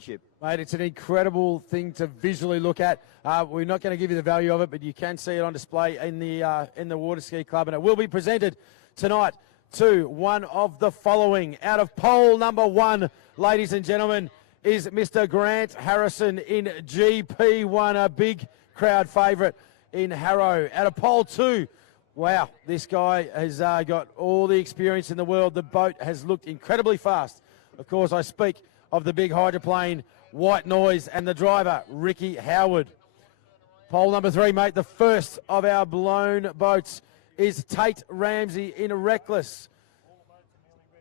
championship. Mate, it's an incredible thing to visually look at. We're not going to give you the value of it, but you can see it on display in the Water Ski Club, and it will be presented tonight to one of the following. Out of pole number 1, ladies and gentlemen, is Mr. Grant Harrison in GP1, a big crowd favourite in Harrow. Out of pole 2, wow, this guy has got all the experience in the world. The boat has looked incredibly fast. Of course, I speak of the big hydroplane, White Noise, and the driver, Ricky Howard. Pole number 3, mate, the first of our blown boats is Tate Ramsey in Reckless.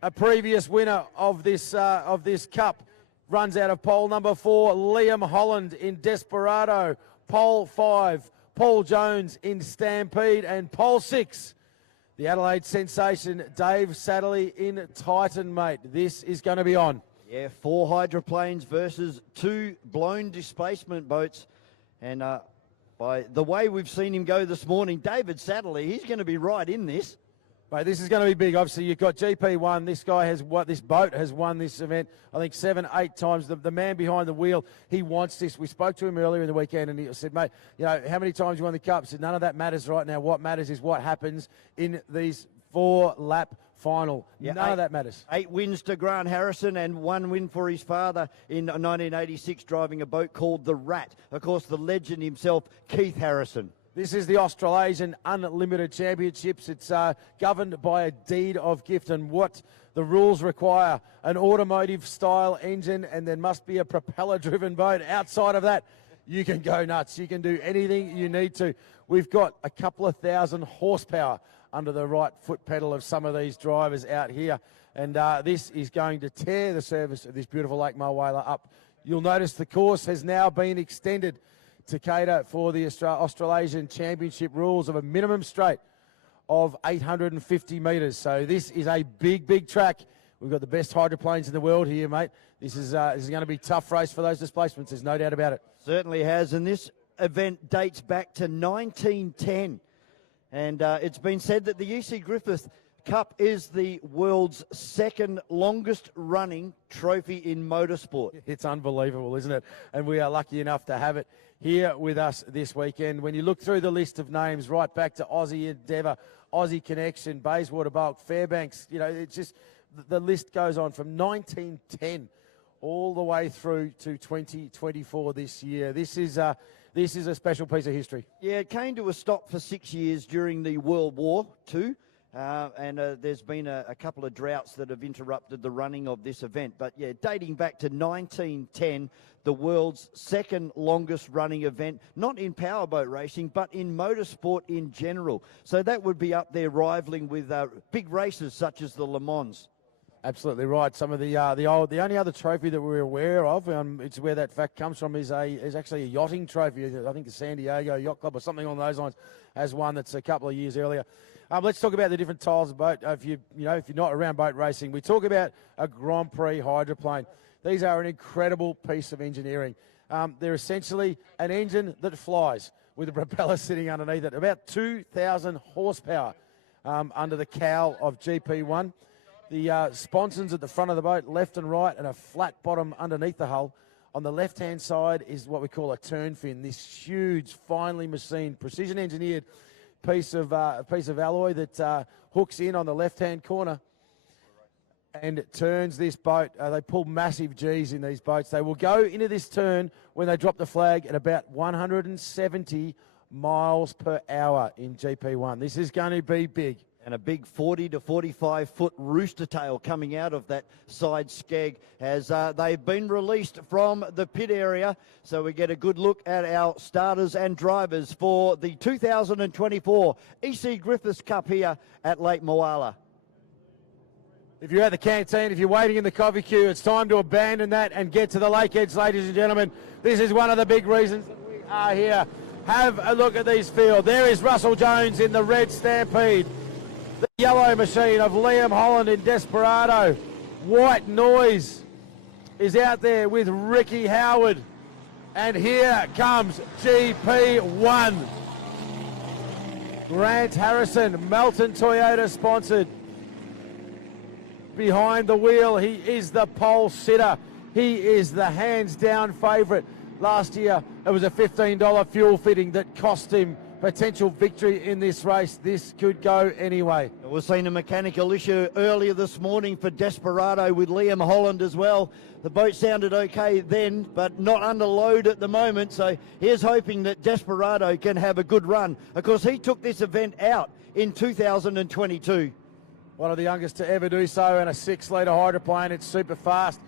A previous winner of this cup runs out of pole number 4, Liam Holland in Desperado. Pole 5, Paul Jones in Stampede. And pole 6, the Adelaide sensation, Dave Satterley in Titan, mate. This is going to be on. Yeah, 4 hydroplanes versus 2 blown displacement boats. And by the way we've seen him go this morning, David Satterley, he's going to be right in this. Mate, this is going to be big. Obviously, you've got GP1. This guy has this boat has won this event, I think 7, 8 times. The man behind the wheel, he wants this. We spoke to him earlier in the weekend, and he said, mate, you know, how many times you won the cup? He said, none of that matters right now. What matters is what happens in these 4-lap final. Yeah, None of that matters. 8 wins to Grant Harrison and 1 win for his father in 1986, driving a boat called the Rat. Of course, the legend himself, Keith Harrison. This is the Australasian Unlimited Championships. It's governed by a deed of gift, and what the rules require: an automotive-style engine, and there must be a propeller-driven boat. Outside of that, you can go nuts. You can do anything you need to. We've got a couple of thousand horsepower under the right foot pedal of some of these drivers out here, and this is going to tear the surface of this beautiful Lake Mulwala up. You'll notice the course has now been extended to cater for the Australasian Championship rules of a minimum straight of 850 metres. So this is a big, big track. We've got the best hydroplanes in the world here, mate. This is going to be a tough race for those displacements. There's no doubt about it. Certainly has, and this event dates back to 1910. And it's been said that the EC Griffith Cup is the world's 2nd longest running trophy in motorsport. It's unbelievable, isn't it? And we are lucky enough to have it here with us this weekend. When you look through the list of names, right back to Aussie Endeavour, Aussie Connection, Bayswater Bulk, Fairbanks, you know, it's just, the list goes on from 1910 all the way through to 2024 this year. This is a special piece of history. Yeah, it came to a stop for 6 years during the World War II. And there's been a couple of droughts that have interrupted the running of this event. But, yeah, dating back to 1910, the world's 2nd longest running event, not in powerboat racing, but in motorsport in general. So that would be up there rivaling with big races such as the Le Mans. Absolutely right. Some of the only other trophy that we're aware of, it's where that fact comes from, is actually a yachting trophy. I think the San Diego Yacht Club or something along those lines has one that's a couple of years earlier. Let's talk about the different types of boat. If you're not around boat racing, we talk about a Grand Prix hydroplane. These are an incredible piece of engineering. They're essentially an engine that flies with a propeller sitting underneath it. About 2,000 horsepower under the cowl of GP1. The sponsons at the front of the boat, left and right, and a flat bottom underneath the hull. On the left-hand side is what we call a turn fin, this huge, finely machined, precision-engineered piece of alloy that hooks in on the left-hand corner and turns this boat. They pull massive G's in these boats. They will go into this turn when they drop the flag at about 170 miles per hour in GP1. This is going to be big. And a big 40 to 45 foot rooster tail coming out of that side skeg as they've been released from the pit area. So we get a good look at our starters and drivers for the 2024 EC Griffiths Cup here at Lake Mulwala. If you're at the canteen, if you're waiting in the coffee queue, it's time to abandon that and get to the lake edge, ladies and gentlemen. This is one of the big reasons that we are here. Have a look at these fields. There is Russell Jones in the red Stampede. The yellow machine of Liam Holland in Desperado. White Noise is out there with Ricky Howard. And here comes GP1. Grant Harrison, Melton Toyota sponsored. Behind the wheel, he is the pole sitter. He is the hands-down favourite. Last year, it was a $15 fuel fitting that cost him potential victory in this race. This could go anyway. We've seen a mechanical issue earlier this morning for Desperado with Liam Holland as well. The boat sounded okay then, but not under load at the moment. So here's hoping that Desperado can have a good run. Of course, he took this event out in 2022. One of the youngest to ever do so, and a 6-litre hydroplane. It's super fast.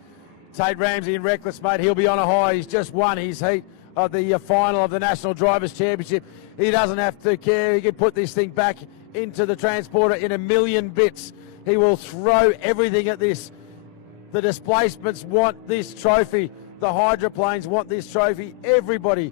Tate Ramsey in Reckless, mate. He'll be on a high. He's just won his heat of the final of the National Drivers' Championship. He doesn't have to care. He can put this thing back into the transporter in a million bits. He will throw everything at this. The displacements want this trophy. The hydroplanes want this trophy. Everybody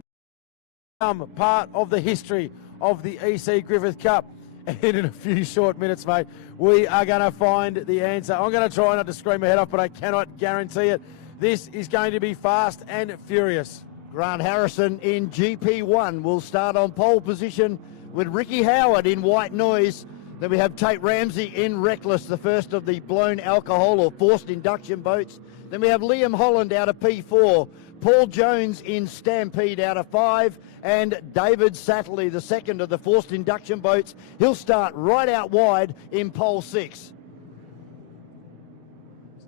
become part of the history of the EC Griffith Cup. And in a few short minutes, mate, we are going to find the answer. I'm going to try not to scream my head off, but I cannot guarantee it. This is going to be fast and furious. Grant Harrison in GP1 will start on pole position with Ricky Howard in White Noise. Then we have Tate Ramsey in Reckless, the first of the blown alcohol or forced induction boats. Then we have Liam Holland out of P4, Paul Jones in Stampede out of 5, and David Satterley, the second of the forced induction boats. He'll start right out wide in pole 6.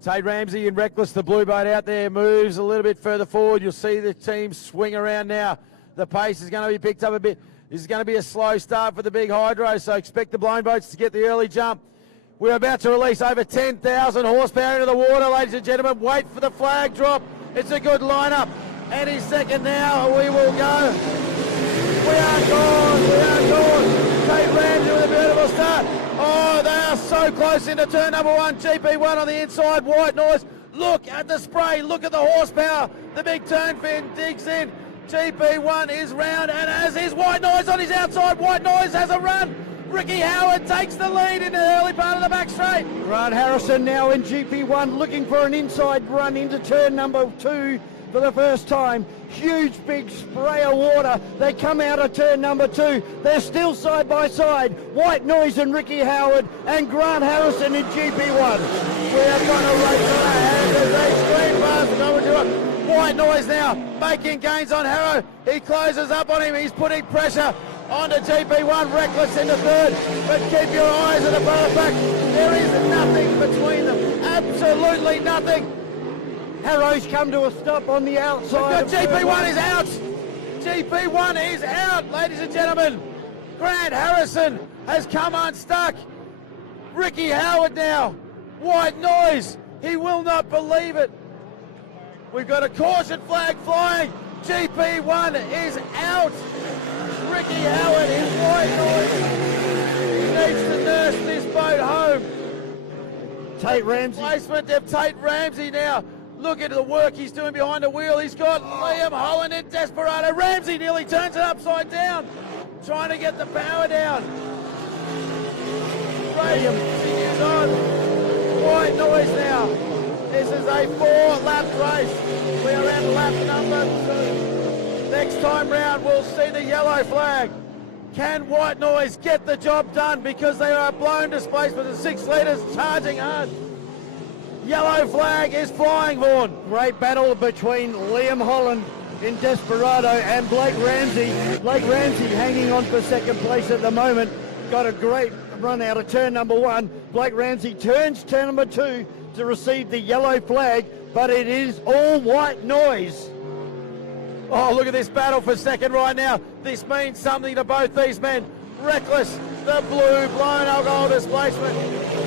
Tate Ramsey in Reckless, the blue boat out there, moves a little bit further forward. You'll see the team swing around now. The pace is going to be picked up a bit. This is going to be a slow start for the big hydro, so expect the blown boats to get the early jump. We're about to release over 10,000 horsepower into the water, ladies and gentlemen. Wait for the flag drop. It's a good lineup. Any second now, we will go. We are gone. We are gone. Tate Ramsey with a beautiful start. Oh, they are so close into turn number 1. GP1 on the inside. White Noise. Look at the spray. Look at the horsepower. The big turn fin digs in. GP1 is round, and as is White Noise on his outside. White Noise has a run. Ricky Howard takes the lead in the early part of the back straight. Grant Harrison now in GP1 looking for an inside run into turn number 2 for the first time. Huge big spray of water. They come out of turn number 2. They're still side by side. White Noise and Ricky Howard and Grant Harrison in GP1. We are going to race on our hands as they scream past number 2. White Noise now making gains on Harrow. He closes up on him. He's putting pressure onto GP1. Reckless into third. But keep your eyes at the front back. There is nothing between them. Absolutely nothing. Harrow's come to a stop on the outside. GP1 is out. GP1 is out, ladies and gentlemen. Grant Harrison has come unstuck. Ricky Howard now. White Noise. He will not believe it. We've got a caution flag flying. GP1 is out. Ricky Howard in White Noise. Needs to nurse this boat home. Tate Ramsey. Placement of Tate Ramsey now. Look at the work he's doing behind the wheel. He's got Liam Holland in Desperado. Ramsey nearly turns it upside down, trying to get the power down. Race continues on. White Noise now. This is a 4-lap race. We are at lap number 2. Next time round, we'll see the yellow flag. Can White Noise get the job done? Because they are blown displacement of 6 litres, charging hard. Yellow flag is flying, Vaughan. Great battle between Liam Holland in Desperado and Blake Ramsey. Blake Ramsey hanging on for second place at the moment. Got a great run out of turn number 1. Blake Ramsey turns turn number 2 to receive the yellow flag, but it is all White Noise. Oh, look at this battle for second right now. This means something to both these men. Reckless, the blue blown alcohol displacement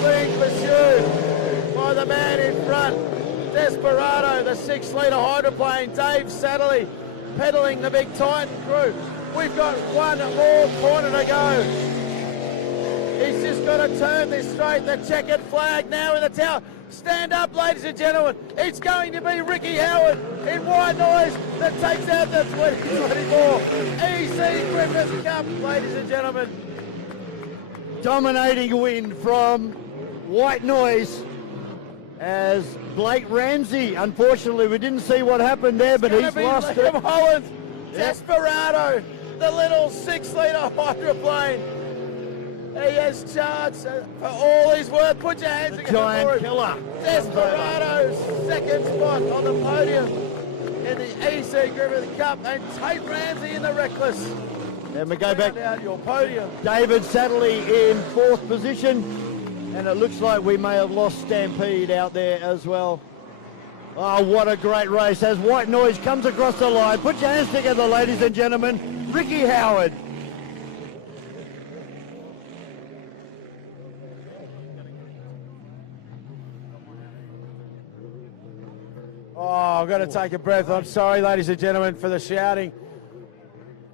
being pursued by the man in front. Desperado, the 6-litre hydroplane. Dave Satterley pedaling the big Titan crew. We've got one more corner to go. He's just got to turn this straight. The checkered flag now in the tower. Stand up, ladies and gentlemen. It's going to be Ricky Howard in White Noise that takes out the 2024 EC Griffith Cup, ladies and gentlemen. Dominating win from White Noise as Blake Ramsey. Unfortunately, we didn't see what happened there, but he's lost it. Liam Holland, Desperado, the little 6-litre hydroplane. He has chance for all he's worth. Put your hands together Giant for him. killer. Desperado's second spot on the podium in the EC Griffith Cup, and Tate Ramsey in the Reckless. And we go back. Out your podium. David Satterley in 4th position. And it looks like we may have lost Stampede out there as well. Oh, what a great race as White Noise comes across the line. Put your hands together, ladies and gentlemen. Ricky Howard. Oh, I've got to take a breath. I'm sorry, ladies and gentlemen, for the shouting.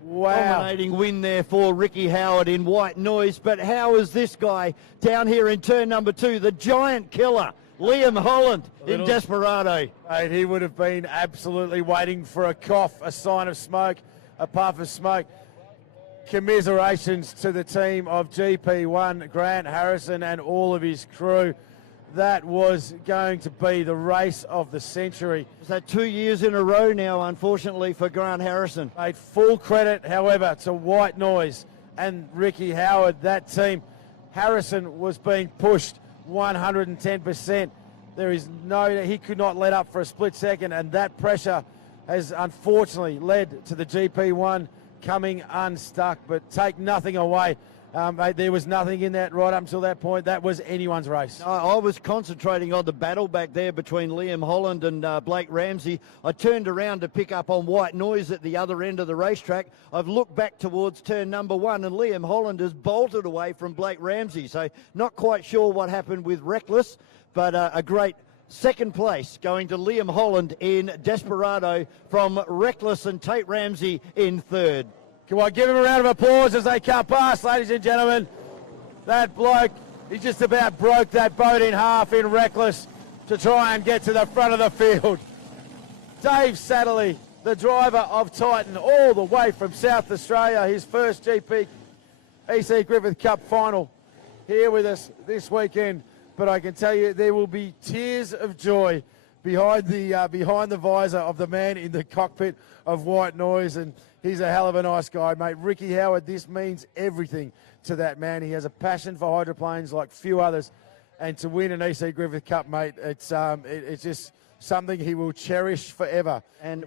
Wow. Dominating win there for Ricky Howard in White Noise. But how is this guy down here in turn number 2, the giant killer, Liam Holland in Desperado? Mate, he would have been absolutely waiting for a cough, a sign of smoke, a puff of smoke. Commiserations to the team of GP1, Grant Harrison and all of his crew. That was going to be the race of the century. Is that 2 years in a row now, unfortunately, for Grant Harrison? Made full credit, however, to White Noise and Ricky Howard, that team. Harrison was being pushed 110%. There is he could not let up for a split second, and that pressure has unfortunately led to the GP1 coming unstuck. But take nothing away. Mate, there was nothing in that right up until that point. That was anyone's race. I was concentrating on the battle back there between Liam Holland and Blake Ramsey. I turned around to pick up on White Noise at the other end of the racetrack. I've looked back towards turn number 1, and Liam Holland has bolted away from Blake Ramsey. So not quite sure what happened with Reckless, but a great second place going to Liam Holland in Desperado from Reckless, and Tate Ramsey in 3rd. Come on, give him a round of applause as they cut past, ladies and gentlemen. That bloke, he just about broke that boat in half in Reckless to try and get to the front of the field. Dave Satterley, the driver of Titan, all the way from South Australia, his first GP EC Griffith Cup final here with us this weekend. But I can tell you there will be tears of joy behind the visor of the man in the cockpit of White Noise, and he's a hell of a nice guy, mate. Ricky Howard, this means everything to that man. He has a passion for hydroplanes like few others, and to win an EC Griffith Cup, mate, it's just something he will cherish forever. And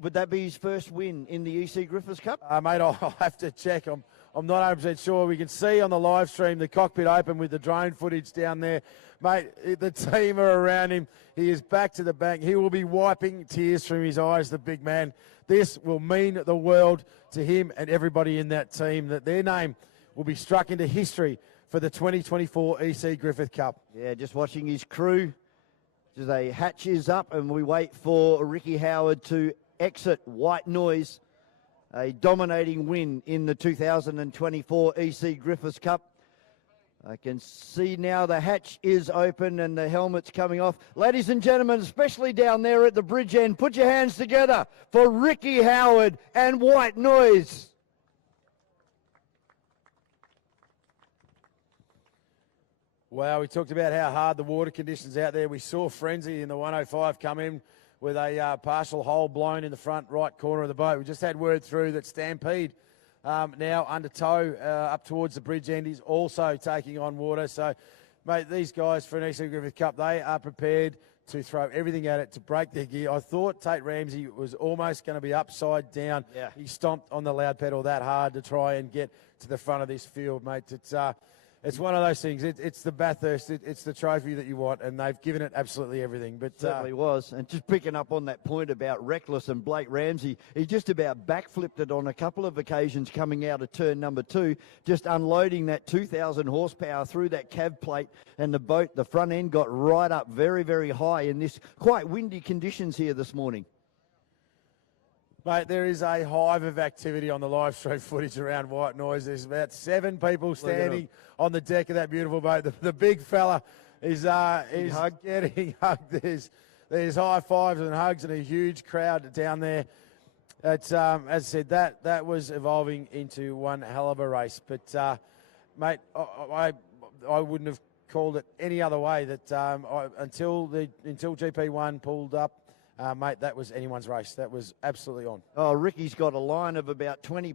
would that be his first win in the EC Griffiths Cup? Mate, I'll have to check. I'm not 100% sure. We can see on the live stream the cockpit open with the drone footage down there. Mate, the team are around him. He is back to the bank. He will be wiping tears from his eyes, the big man. This will mean the world to him and everybody in that team, that their name will be struck into history for the 2024 EC Griffith Cup. Yeah, just watching his crew as they hatch is up, and we wait for Ricky Howard to exit White Noise. A dominating win in the 2024 EC Griffiths Cup. I can see now the hatch is open and the helmet's coming off. Ladies and gentlemen, especially down there at the bridge end, put your hands together for Ricky Howard and White Noise. Wow, we talked about how hard the water conditions out there. We saw Frenzy in the 105 come in with a partial hole blown in the front right corner of the boat. We just had word through that Stampede, now under tow up towards the bridge end, is also taking on water. So, mate, these guys for an EC Griffith Cup, they are prepared to throw everything at it to break their gear. I thought Tate Ramsey was almost going to be upside down. Yeah. He stomped on the loud pedal that hard to try and get to the front of this field, mate. It's one of those things. It's the Bathurst. It's the trophy that you want, and they've given it absolutely everything. But certainly was. And just picking up on that point about Reckless and Blake Ramsey, he just about backflipped it on a couple of occasions coming out of turn number 2, just unloading that 2,000 horsepower through that cab plate, and the boat, the front end got right up very, very high in this quite windy conditions here this morning. Mate, there is a hive of activity on the live stream footage around White Noise. There's about 7 people standing on the deck of that beautiful boat. The big fella is getting hugged. There's high fives and hugs and a huge crowd down there. It's, as I said, that was evolving into one hell of a race. But, mate, I wouldn't have called it any other way. That until GP1 pulled up. Mate, that was anyone's race. That was absolutely on. Oh, Ricky's got a line of about 20